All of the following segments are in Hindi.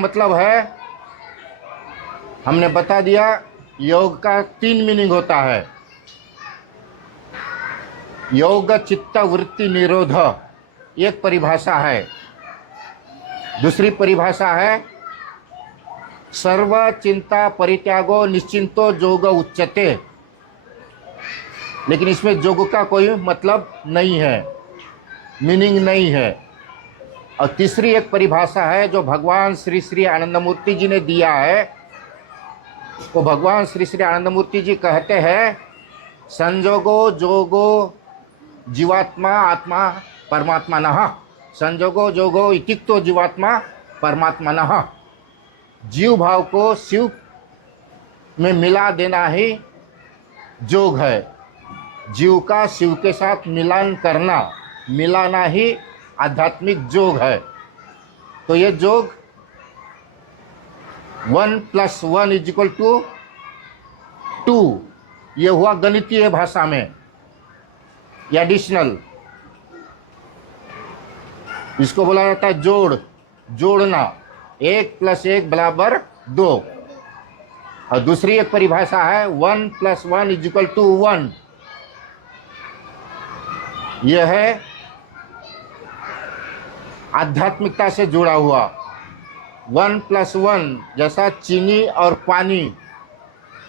मतलब है, हमने बता दिया योग का 3 मीनिंग होता है। योग चित्त वृत्ति निरोध एक परिभाषा है। दूसरी परिभाषा है सर्व चिंता परित्यागो निश्चिंतो जोग उच्यते, लेकिन इसमें जोग का कोई मतलब नहीं है, मीनिंग नहीं है। और तीसरी एक परिभाषा है जो भगवान श्री श्री आनंदमूर्ति जी ने दिया है। तो भगवान श्री श्री आनंदमूर्ति जी कहते हैं संजोगो जोगो जीवात्मा आत्मा परमात्मा नः, संजोगो जोगो इतिक्तो जीवात्मा परमात्मा नः। जीव भाव को शिव में मिला देना ही जोग है। जीव का शिव के साथ मिलान करना, मिलाना ही आध्यात्मिक जोग है। तो ये जोग 1 + 1 = 2, ये हुआ गणितीय भाषा में, एडिशनल। इसको बोला जाता है जोड़, जोड़ना, 1 + 1 = 2। और दूसरी एक परिभाषा है 1 + 1 = 1। यह है आध्यात्मिकता से जुड़ा हुआ। 1 + 1 जैसा चीनी और पानी,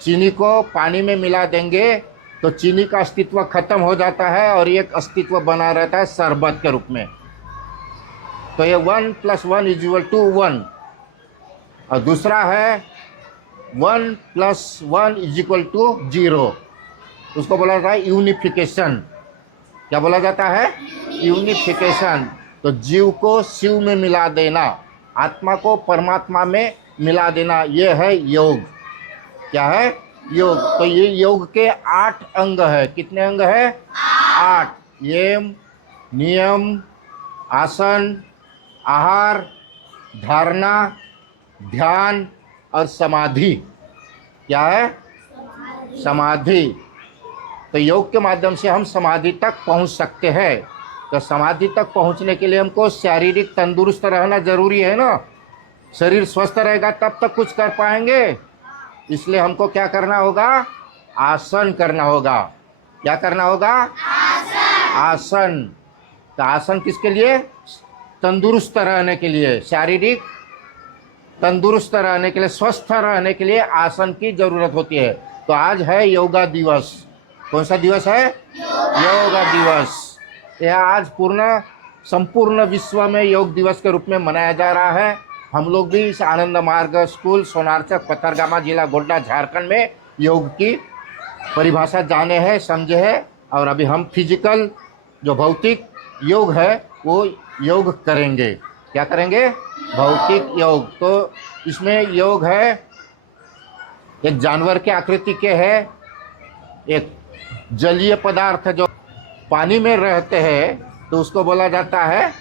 चीनी को पानी में मिला देंगे तो चीनी का अस्तित्व खत्म हो जाता है और एक अस्तित्व बना रहता है शरबत के रूप में। तो ये 1 + 1 = 1। और दूसरा है 1 + 1 = 0। उसको बोला जाता है यूनिफिकेशन। क्या बोला जाता है? यूनिफिकेशन। तो जीव को शिव में मिला देना, आत्मा को परमात्मा में मिला देना, ये है योग। क्या है? योग। तो ये योग के 8 अंग है। कितने अंग है? 8। यम, नियम, आसन, आहार, धारणा, ध्यान और समाधि। क्या है? समाधि। तो योग के माध्यम से हम समाधि तक पहुंच सकते हैं। तो समाधि तक पहुंचने के लिए हमको शारीरिक तंदुरुस्त रहना जरूरी है ना। शरीर स्वस्थ रहेगा तब तक कुछ कर पाएंगे। इसलिए हमको क्या करना होगा? आसन करना होगा। क्या करना होगा? आसन। तो आसन किसके लिए? तंदुरुस्त रहने के लिए, शारीरिक तंदुरुस्त रहने के लिए, स्वस्थ रहने के लिए आसन की जरूरत होती है। तो आज है योगा दिवस। कौन सा दिवस है? योगा दिवस। यह आज संपूर्ण विश्व में योग दिवस के रूप में मनाया जा रहा है। हम लोग भी इस आनंद मार्ग स्कूल सोनारचक पथरगामा जिला गोड्डा झारखंड में योग की परिभाषा जाने हैं, समझे हैं। और अभी हम फिजिकल जो भौतिक योग है वो योग करेंगे। क्या करेंगे? भौतिक योग। तो इसमें योग है, एक जानवर के आकृति के है, एक जलीय पदार्थ जो पानी में रहते हैं तो उसको बोला जाता है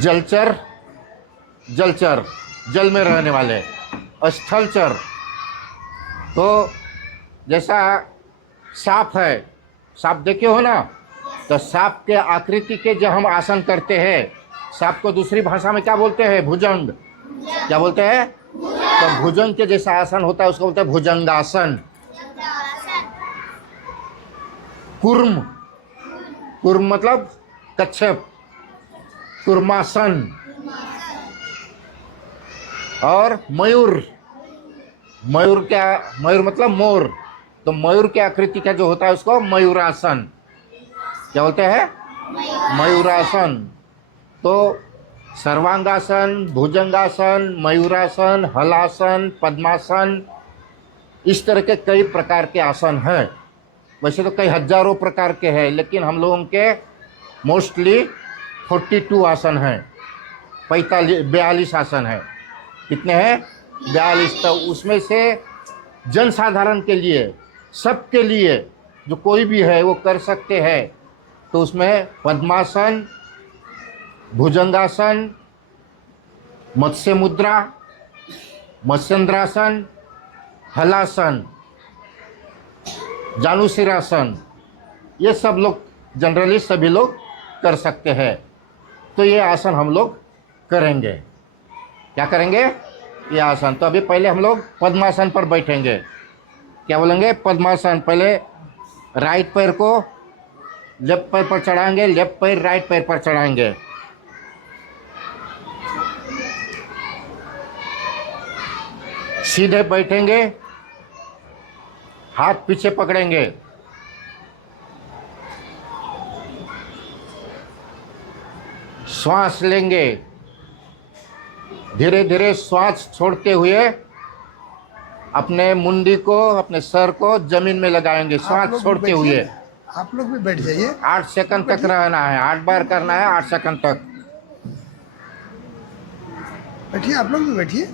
जलचर, जलचर जल में रहने वाले। स्थलचर तो जैसा सांप है, सांप देखे हो ना, तो सांप के आकृति के जो हम आसन करते हैं, सांप को दूसरी भाषा में क्या बोलते हैं? भुजंग। क्या बोलते हैं? तो भुजंग के जैसा आसन होता है उसको बोलते हैं भुजंगासन। कुर्म, कुर्म मतलब कच्छप, कुर्मासन। और मयूर, मयूर क्या? मयूर मतलब मोर। तो मयूर की आकृति का जो होता है उसको मयूरासन। क्या बोलते हैं? मयूरासन। तो सर्वांगासन, भुजंगासन, मयूरासन, हलासन, पद्मासन, इस तरह के कई प्रकार के आसन हैं। वैसे तो कई हजारों प्रकार के हैं, लेकिन हम लोगों के मोस्टली 42 आसन हैं, 42 आसन हैं। कितने हैं? 42। तो उसमें से जनसाधारण के लिए, सबके लिए, जो कोई भी है वो कर सकते हैं। तो उसमें पद्मासन, भुजंगासन, मत्स्य मुद्रा, मत्स्येंद्रासन, हलासन, जानुशिरासन, ये सब लोग जनरली सभी लोग कर सकते हैं। तो ये आसन हम लोग करेंगे। क्या करेंगे? ये आसन। तो अभी पहले हम लोग पद्मासन पर बैठेंगे। क्या बोलेंगे? पद्मासन। पहले राइट पैर को लेफ्ट पैर पर चढ़ाएंगे, लेफ्ट पैर राइट पैर पर चढ़ाएंगे। सीधे बैठेंगे, हाथ पीछे पकड़ेंगे, श्वास लेंगे, धीरे धीरे श्वास छोड़ते हुए अपने मुंडी को, अपने सर को जमीन में लगाएंगे, श्वास छोड़ते हुए। आप लोग भी बैठ जाइए। 8 सेकंड तक रहना है, 8 बार करना है, 8 सेकंड तक। बैठिए, आप लोग भी बैठिए।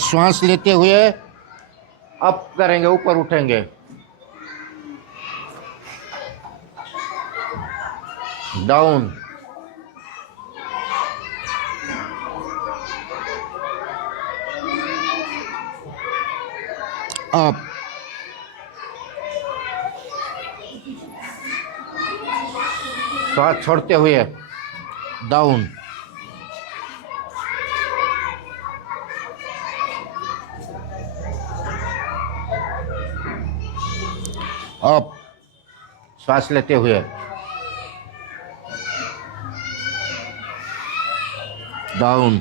श्वास लेते हुए अप करेंगे, ऊपर उठेंगे, डाउन, अप, श्वास छोड़ते हुए डाउन, अप, श्वास लेते हुए डाउन,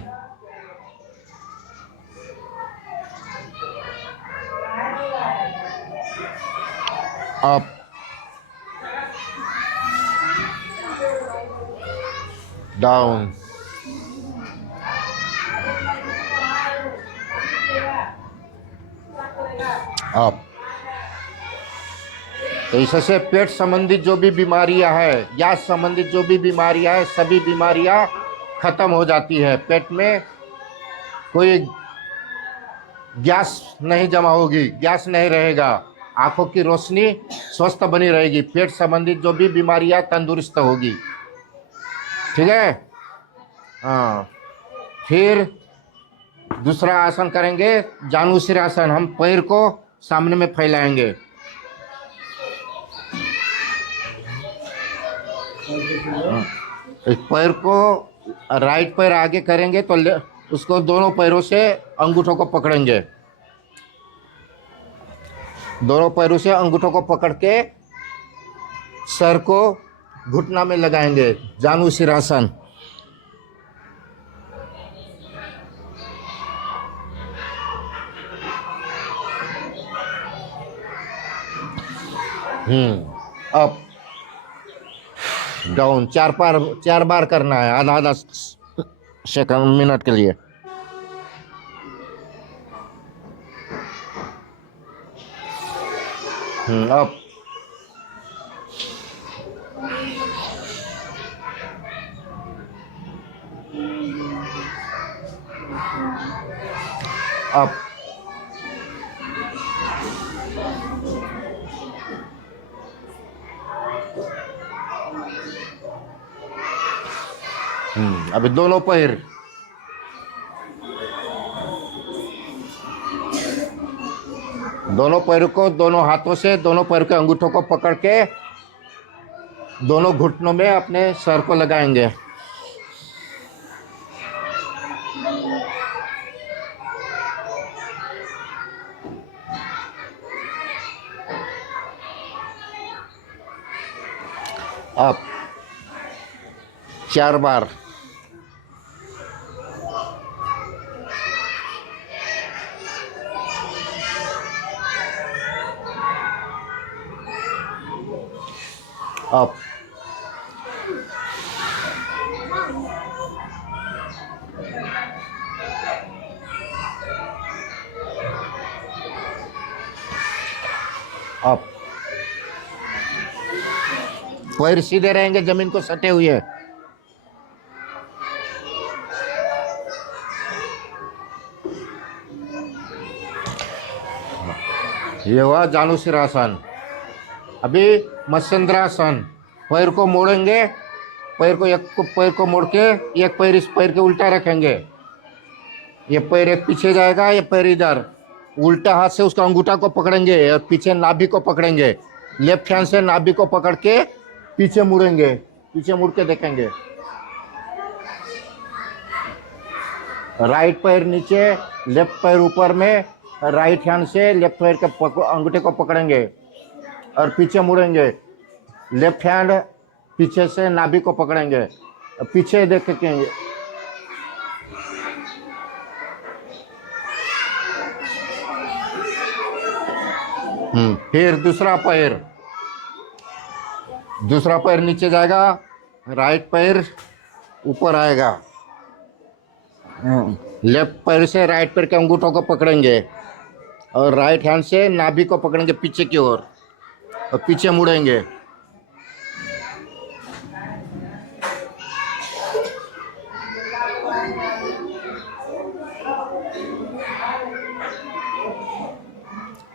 अप, डाउन, अप। तो इससे पेट संबंधित जो भी बीमारियां है, गैस संबंधित जो भी बीमारियां है, सभी बीमारियां खत्म हो जाती है। पेट में कोई गैस नहीं जमा होगी, गैस नहीं रहेगा, आंखों की रोशनी स्वस्थ बनी रहेगी, पेट संबंधित जो भी बीमारियां तंदुरुस्त होगी। ठीक है? हाँ। फिर दूसरा आसन करेंगे, जानुशिरासन। हम पैर को सामने में फैलाएंगे, एक पैर को राइट पैर आगे करेंगे तो उसको दोनों पैरों से अंगूठों को पकड़ेंगे, दोनों पैरों से अंगूठों को पकड़ के सर को घुटना में लगाएंगे, जानुशिरासन। Up, down. 4 बार करना है, आधा आधा सेकंड, मिनट के लिए। अप, अप, अभी दोनों पैर, दोनों पैर को दोनों हाथों से दोनों पैर के अंगूठों को पकड़ के दोनों घुटनों में अपने सर को लगाएंगे। अप, 4 बार। Up, up. पैर सीधे रहेंगे, जमीन को सटे हुए। ये हुआ जानुशिरासन। अभी मत्स्येंद्रासन। पैर को मोड़ेंगे, पैर को एक पैर को मोड़ के एक पैर इस पैर के उल्टा रखेंगे, ये पैर एक पीछे जाएगा, ये पैर इधर। उल्टा हाथ से उसका अंगूठा को पकड़ेंगे और पीछे नाभि को पकड़ेंगे, लेफ्ट हैंड से नाभि को पकड़ के पीछे मुड़ेंगे, पीछे मुड़ के देखेंगे। राइट पैर नीचे, लेफ्ट पैर ऊपर में, राइट हैंड से लेफ्ट पैर के अंगूठे को पकड़ेंगे और पीछे मुड़ेंगे। लेफ्ट हैंड पीछे से नाभि को पकड़ेंगे, पीछे देखेंगे। फिर दूसरा पैर नीचे जाएगा, राइट पैर ऊपर आएगा। लेफ्ट पैर से राइट पैर के अंगूठों को पकड़ेंगे और राइट हैंड से नाभि को पकड़ेंगे पीछे की ओर और पीछे मुड़ेंगे।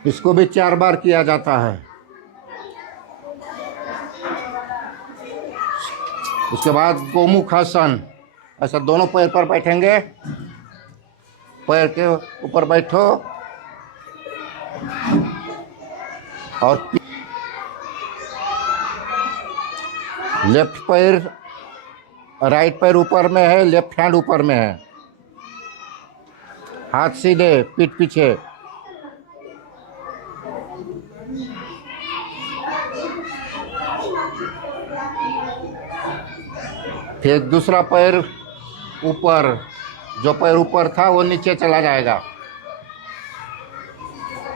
इसको भी 4 बार किया जाता है। उसके बाद गोमुखासन, ऐसा दोनों पैर पर बैठेंगे, पैर के ऊपर बैठो और लेफ्ट पैर, राइट पैर ऊपर में है, लेफ्ट हैंड ऊपर में है, हाथ सीधे, पीठ पीछे। फिर दूसरा पैर ऊपर, जो पैर ऊपर था वो नीचे चला जाएगा,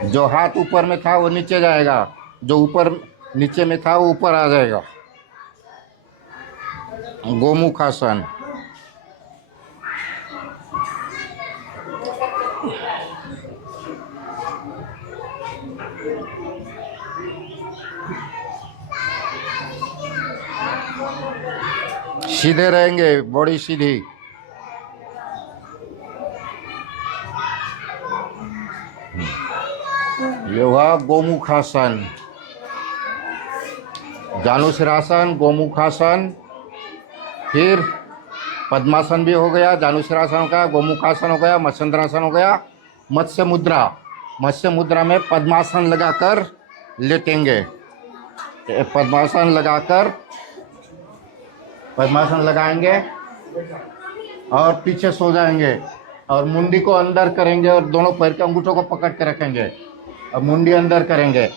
जो हाथ ऊपर में था वो नीचे जाएगा, जो ऊपर नीचे में था वो ऊपर आ जाएगा। गोमुखासन। सीधे रहेंगे, बॉडी सीधी। ये हुआ गोमुखासन। जानुशिरासन, गोमुखासन, फिर पद्मासन भी हो गया, जानुशिरासन हो गया, गोमुखासन हो गया, मत्स्येंद्रासन हो गया। मत्स्य मुद्रा, मत्स्य मुद्रा में पद्मासन लगाकर लेटेंगे। पद्मासन लगाएंगे और पीछे सो जाएंगे और मुंडी को अंदर करेंगे और दोनों पैर के अंगूठों को पकड़ के रखेंगे और मुंडी अंदर करेंगे।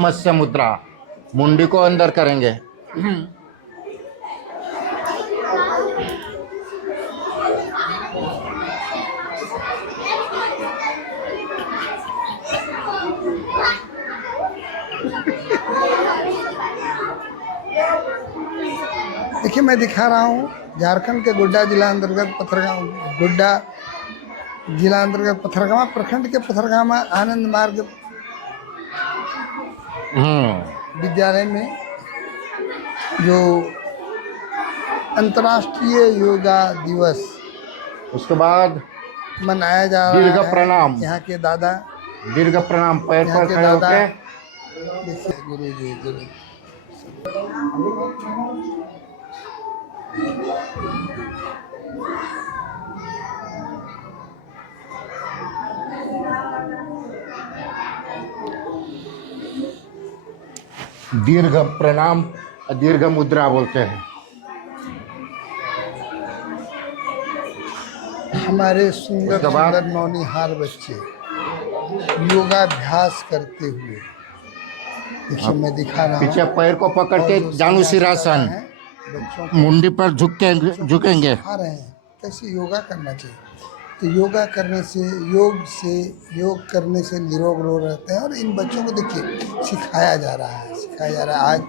मत्स्य मुद्रा, मुंडी को अंदर करेंगे। देखिए मैं दिखा रहा हूँ झारखंड के गोड्डा जिला अंतर्गत पथरगामा प्रखंड के पथरगामा आनंद मार्ग विद्यालय में जो अंतर्राष्ट्रीय योगा दिवस, उसके बाद मनाया जा रहा है। दीर्घ प्रणाम, यहाँ के दादा, दीर्घ प्रणाम, पैर पर खड़े होके। गुरु जी, दीर्घ प्रणाम, दीर्घ मुद्रा बोलते हैं। हमारे सुंदर नौनिहाल बच्चे योगाभ्यास करते हुए, देखिए मैं दिखा रहा हूँ। पीछे पैर को पकड़ के जानुशिरासन, मुंडी पर झुकेंगे। सिखा रहे हैं कैसे योगा करना चाहिए। तो योगा करने से, योग करने से निरोग लोग रहते हैं। और इन बच्चों को देखिए सिखाया जा रहा है। आज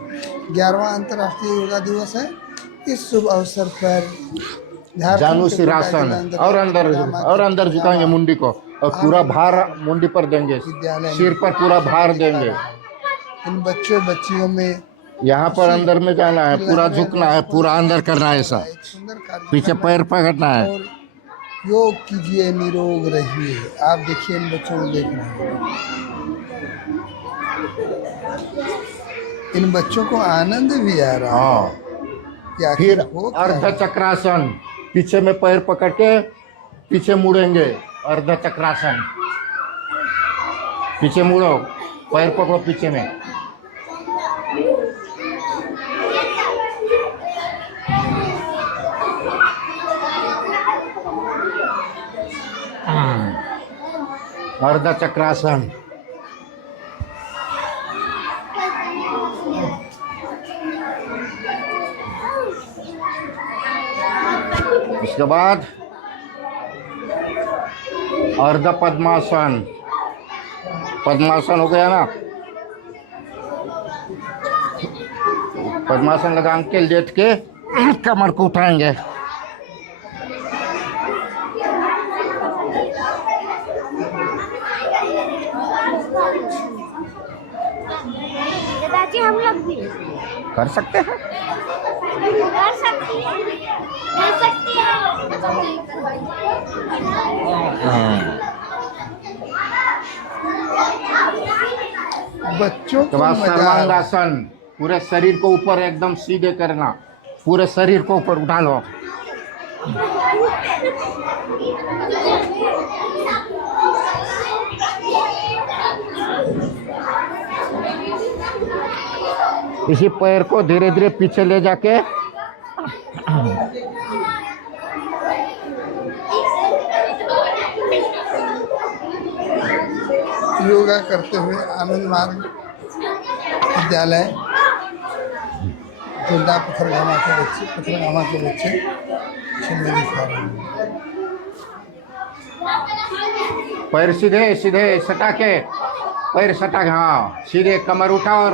11वां अंतर्राष्ट्रीय योगा दिवस है। इस शुभ अवसर पर जानुशिरासन और अंदर झुकाएंगे मुंडी को और पूरा भार मुंडी पर देंगे, सिर पर पूरा भार देंगे। इन बच्चियों में यहाँ पर अंदर में जाना है, पूरा झुकना है, पूरा अंदर करना है, ऐसा पीछे पैर पकड़ना है। और योग कीजिए, निरोग रहिए। आप देखिए इन बच्चों को देख रहे हैं, इन बच्चों को आनंद भी आ रहा है। फिर अर्ध चक्रासन, पीछे में पैर पकड़ के पीछे मुड़ेंगे। अर्ध चक्रासन, पीछे मुड़ो, पैर पकड़ो पीछे में। अर्ध चक्रासन। इसके बाद अर्ध पद्मासन। पद्मासन हो गया ना। पद्मासन लगा के लेट के कमर को उठाएंगे। दादाजी हम लोग भी कर सकते हैं। कर सकती है, कर सकती है। बच्चों उसके को बाद मजा सर्वांगासन। पूरे शरीर को ऊपर एकदम सीधे करना। पूरे शरीर को ऊपर उठा लो। इसी पैर को धीरे धीरे पीछे ले जाके योगा करते हुए आनंद मार्ग विद्यालय गोंडा पथरगामा के बच्चे चलने दिखा रहे हैं। पैर सीधे सीधे सटा के, पैर सटा के, हाँ सीधे कमर उठा और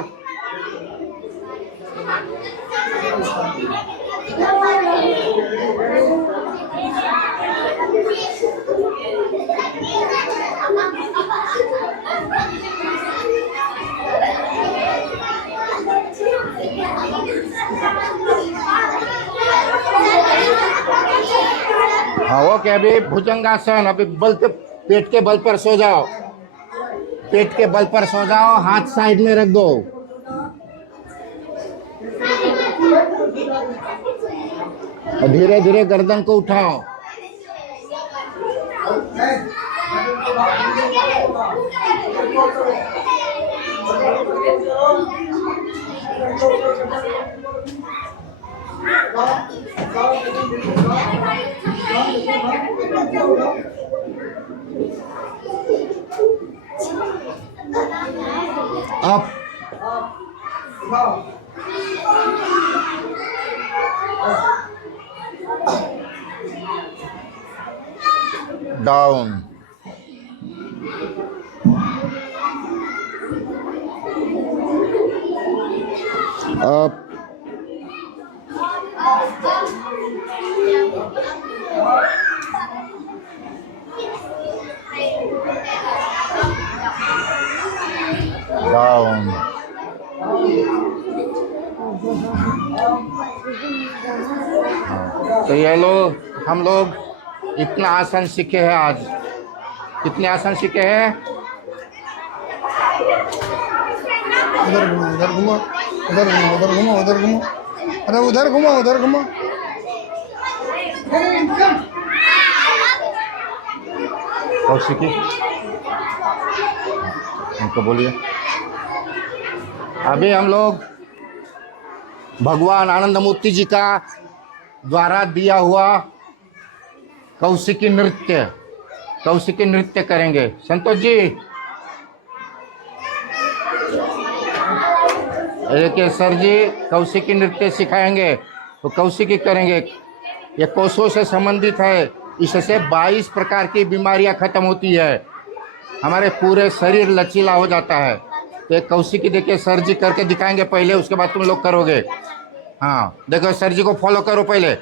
हाँ ओके। अभी भुजंगासन। अभी बल पे, पेट के बल पर सो जाओ। पेट के बल पर सो जाओ। हाथ साइड में रख दो। और धीरे धीरे गर्दन को उठाओ। Up down. Up down. तो ये लोग, हम लोग इतना आसन सीखे हैं आज। कितने आसन सीखे हैं? उधर घूमो, उधर घूमो, उधर घूमो, उधर घूमो, उधर घूमो, अरे उधर घूमो, उधर घूमो। और सीखी उनको बोलिए। अभी हम लोग भगवान आनंद मूर्ति जी का द्वारा दिया हुआ कौशिकी नृत्य करेंगे। संतोष जी देखिए, सर जी कौशिकी नृत्य सिखाएंगे तो कौशिकी करेंगे। ये कोषों से संबंधित है। इससे 22 प्रकार की बीमारियां खत्म होती है। हमारे पूरे शरीर लचीला हो जाता है। तो एक कौशिकी देखिए, सर जी करके दिखाएंगे पहले, उसके बाद तुम लोग करोगे। हाँ देखो, सर जी को फॉलो करो पहले।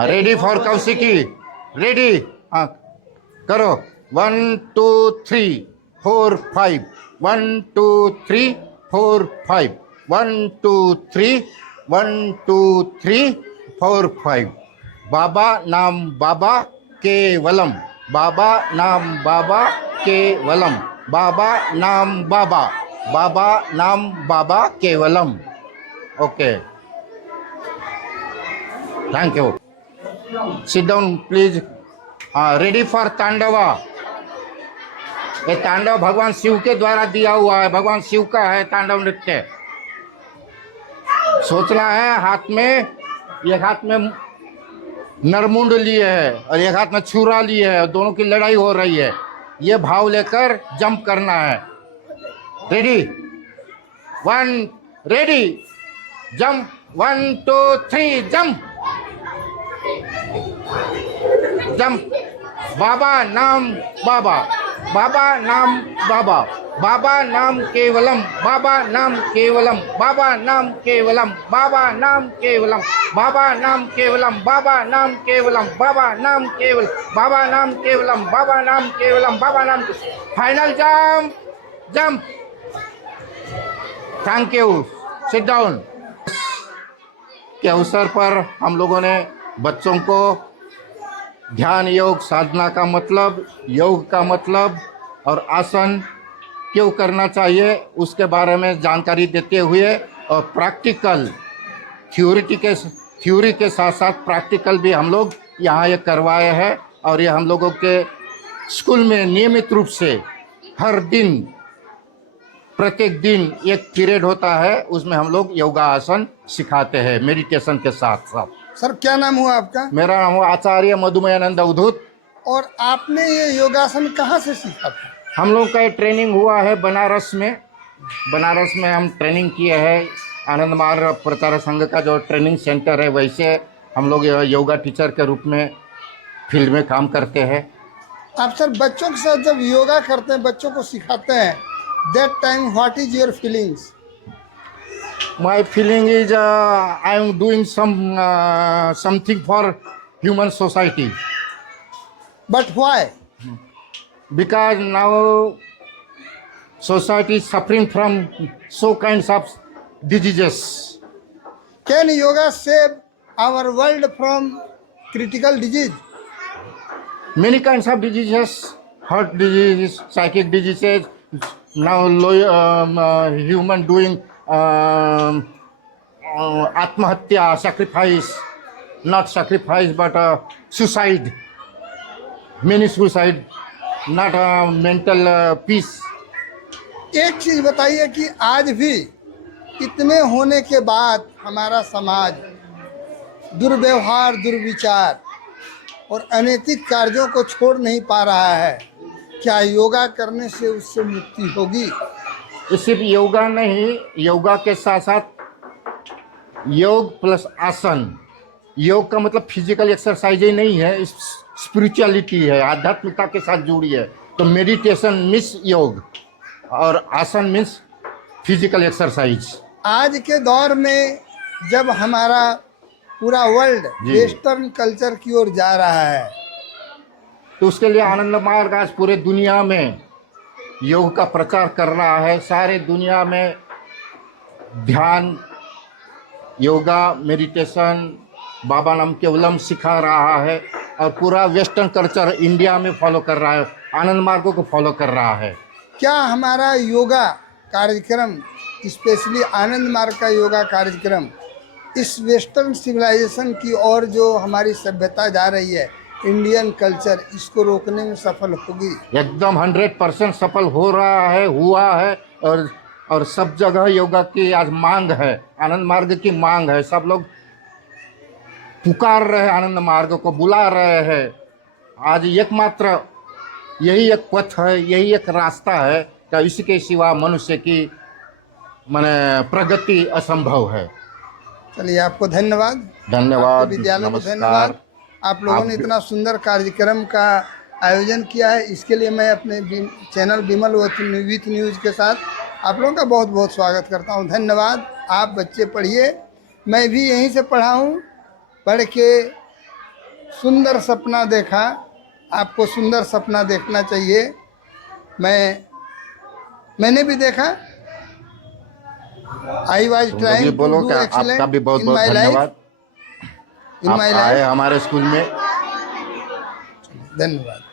Ready for Kaushiki. रेडी। हाँ करो। 1 2 3 4 5। 1 2 3 4 5। 1 2 3 1 2 3 4 5। बाबा नाम बाबा केवलम। बाबा नाम बाबा केवलम। बाबा नाम बाबा। बाबा नाम बाबा केवलम। Okay, thank you. Sit down please. Ready for Tandava. ये तांडव भगवान शिव के द्वारा दिया हुआ है, भगवान शिव का है तांडव नृत्य। सोचना है हाथ में, एक हाथ में नरमुंड लिए है और एक हाथ में छुरा लिए है, दोनों की लड़ाई हो रही है। ये भाव लेकर जंप करना है। Ready, 1 ready, jump, 1 2 3 jump, jump. बाबा नाम बाबा, बाबा नाम बाबा, बाबा नाम केवलम, बाबा नाम केवलम, बाबा नाम केवलम, बाबा नाम केवलम, बाबा नाम केवलम, बाबा नाम केवलम, बाबा नाम केवल, बाबा नाम केवलम, बाबा नाम केवलम, बाबा नाम। Final jump, jump. Thank you, sit down. के अवसर पर हम लोगों ने बच्चों को ध्यान योग साधना का मतलब, योग का मतलब और आसन क्यों करना चाहिए उसके बारे में जानकारी देते हुए और प्रैक्टिकल थ्योरी के साथ साथ प्रैक्टिकल भी हम लोग यहाँ ये करवाए हैं। और ये हम लोगों के स्कूल में नियमित रूप से हर दिन, प्रत्येक दिन एक पीरियड होता है, उसमें हम लोग योगा आसन सिखाते हैं मेडिटेशन के साथ साथ। सर क्या नाम हुआ आपका? मेरा नाम हुआ आचार्य मधुमयानंद अवधूत। और आपने ये योगासन कहाँ से सीखा था? हम लोग का ये ट्रेनिंग हुआ है बनारस में। बनारस में हम ट्रेनिंग किए हैं। आनंद मार्ग प्रचार संघ का जो ट्रेनिंग सेंटर है, वैसे हम लोग योगा टीचर के रूप में फील्ड में काम करते हैं। आप सर बच्चों के साथ जब योगा करते हैं, बच्चों को सिखाते हैं, that time what is your feelings? My feeling is I am doing something for human society, But why? because now society is suffering from so kinds of diseases. Can yoga save our world from critical disease? Many kinds of diseases, heart disease, psychic diseases. Now human doing आत्महत्या, sacrifice, not sacrifice but suicide, many suicide, not mental peace. एक चीज बताइए कि आज भी इतने होने के बाद हमारा समाज दुर्व्यवहार, दुर्विचार और अनैतिक कार्यों को छोड़ नहीं पा रहा है। क्या योगा करने से उससे मुक्ति होगी? सिर्फ योगा नहीं, योगा के साथ साथ योग प्लस आसन। योग का मतलब फिजिकल एक्सरसाइज ही नहीं है, स्पिरिचुअलिटी है, आध्यात्मिकता के साथ जुड़ी है। तो मेडिटेशन मीन्स योग और आसन मीन्स फिजिकल एक्सरसाइज। आज के दौर में जब हमारा पूरा वर्ल्ड जी। वेस्टर्न कल्चर की ओर जा रहा है, तो उसके लिए आनंद मार्ग आज पूरे दुनिया में योग का प्रचार कर रहा है। सारे दुनिया में ध्यान, योगा, मेडिटेशन, बाबा नाम केवलम सिखा रहा है और पूरा वेस्टर्न कल्चर इंडिया में फॉलो कर रहा है, आनंद मार्ग को फॉलो कर रहा है। क्या हमारा योगा कार्यक्रम, स्पेशली आनंद मार्ग का योगा कार्यक्रम, इस वेस्टर्न सिविलाइजेशन की ओर जो हमारी सभ्यता जा रही है, इंडियन कल्चर, इसको रोकने में सफल होगी? एकदम 100% सफल हो रहा है, हुआ है। और सब जगह योगा की आज मांग है, आनंद मार्ग की मांग है। सब लोग पुकार रहे हैं, आनंद मार्ग को बुला रहे हैं। आज एकमात्र यही एक पथ है, यही एक रास्ता है कि इसके सिवा मनुष्य की माने प्रगति असंभव है। चलिए, आपको धन्यवाद। धन्यवाद, आपके विद्यालय में नमस्कार। धन्यवाद। आप लोगों ने आप- इतना सुंदर कार्यक्रम का आयोजन किया है, इसके लिए मैं अपने चैनल विमल विथ न्यूज़ के साथ आप लोगों का बहुत बहुत स्वागत करता हूं। धन्यवाद। आप बच्चे पढ़िए, मैं भी यहीं से पढ़ा हूं। पढ़ के सुंदर सपना देखा, आपको सुंदर सपना देखना चाहिए। मैंने भी देखा। आई वाज तुम लोग भी ट्राइंग टू बोलो डू क्या, एक्सीलेंट आपका भी बहुत इन बहुत माय लाइफ, धन्यवाद। इन आप माय आए लाइफ। हमारे स्कूल में। धन्यवाद।